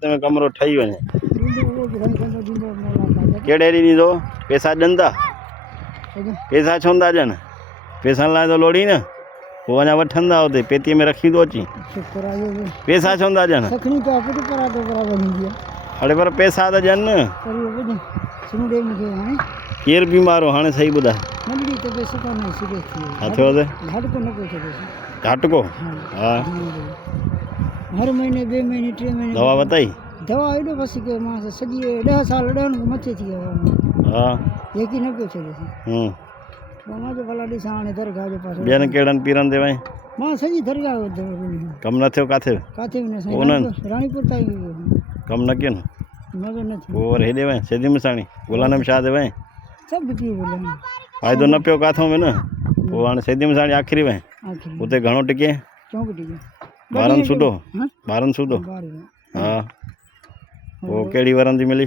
તમે કમરો ઠઈ વञे कहिड़े ॾींहुं ॾींदो पैसा ॾियनि था पैसा छो था ॾियनि पैसनि लाइ त लोड़ी न पोइ अञा वठंदा हुते पेतीअ में रखी थो अची पैसा छो था ॾियनि अड़े पर पैसा त ॾियनि न केरु बीमार हो हाणे सही ॿुधाए छा थियो घाटि को हा हर महीने 2 महीने 3 महीने दवा बताई दवा एॾो बस के मां सॼी 10 साल 10 मथे थी वियो हा यकीन न पियो थिए मां जो भला ॾिसां हाणे दरगाह जे पासे ॿियनि कहिड़नि पीरनि ते वई मां सॼी दरगाह कमु न थियो काथे काथे बि न उन्हनि राणीपुर ताईं कमु न कयनि मज़ो न थियो पोइ वरी हेॾे वई सिधी मिसाणी गुलानम शाह ते वई सभु थी वियो फ़ाइदो न पियो काथों में न पोइ हाणे सिधी मिसाणी आख़िरी वई उते घणो टिके चौंक टिके ॿारनि सूधो हा पोइ कहिड़ी वरंदी मिली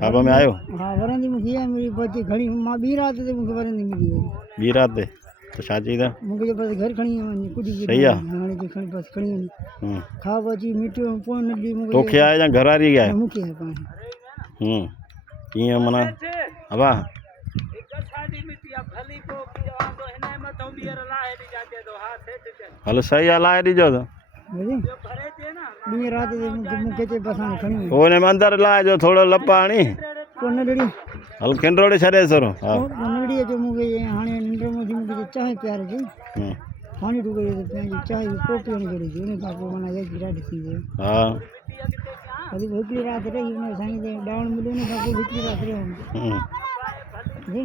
खाबा में आयो हा वरंदी मूंखे इहा मिली बची घणी मां ॿी राति ते मूंखे वरंदी मिली ॿी राति ते त छा चई था मूंखे बसि घर खणी वञी कुझु सही आहे हाणे जे खणी बसि खणी वञी खाब अची मिठो पोइ न ॾी मूंखे तोखे आहे या घर वारी आहे मूंखे आहे पाण कीअं माना हवा हलो सही आहे लाहे ॾिजो त ॾींहुं राति ते मूंखे चए बसि हाणे खणी वञी पोइ हुन में अंदरि लाहिजो थोरो लप हणी पोइ न ॾिड़ी हल खिंडरोड़े छॾे थोरो हा नंढड़ीअ जो मूंखे हाणे निंड में मूंखे चांहि प्यार जी पाणी टुके पंहिंजी चांहि पोइ पीअण घुरिजे उन खां पोइ माना यकी ॾाढी थी वई हा वरी हिकिड़ी राति रही हुन साईं ते डाउन मिलियो उन खां पोइ हिकिड़ी राति रहियो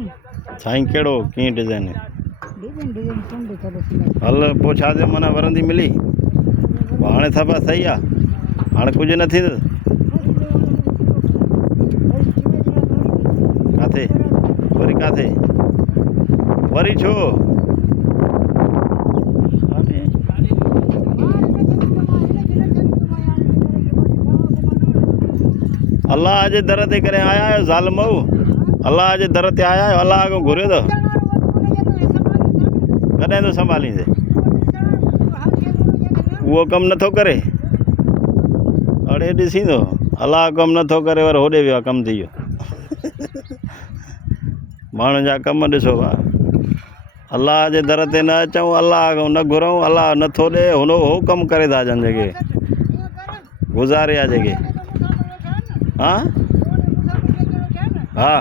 साईं कहिड़ो कीअं डिज़ाइन डिज़ाइन चंड करे हल पोइ छा थियो माना वरंदी मिली हाणे सफ़ा सही आहे हाणे कुझु न थींदो काथे वरी काथे वरी छो अलाह जे दर ते करे आया आहियो ज़ालिमऊ अलाह जे दर ते आया आहियो अलाह खां घुरियो अथव कॾहिं थो संभालींदे उहो कमु नथो करे अड़े ॾिसींदो अलाह कमु नथो करे वरी होॾे वियो आहे कमु थी वियो माण्हुनि जा कमु ॾिसो भाउ अलाह जे दर ते न अचूं अलाह खां न घुरूं अलाह नथो ॾे हुन हो कमु करे था अचनि जेके गुज़ारे आहे जेके हा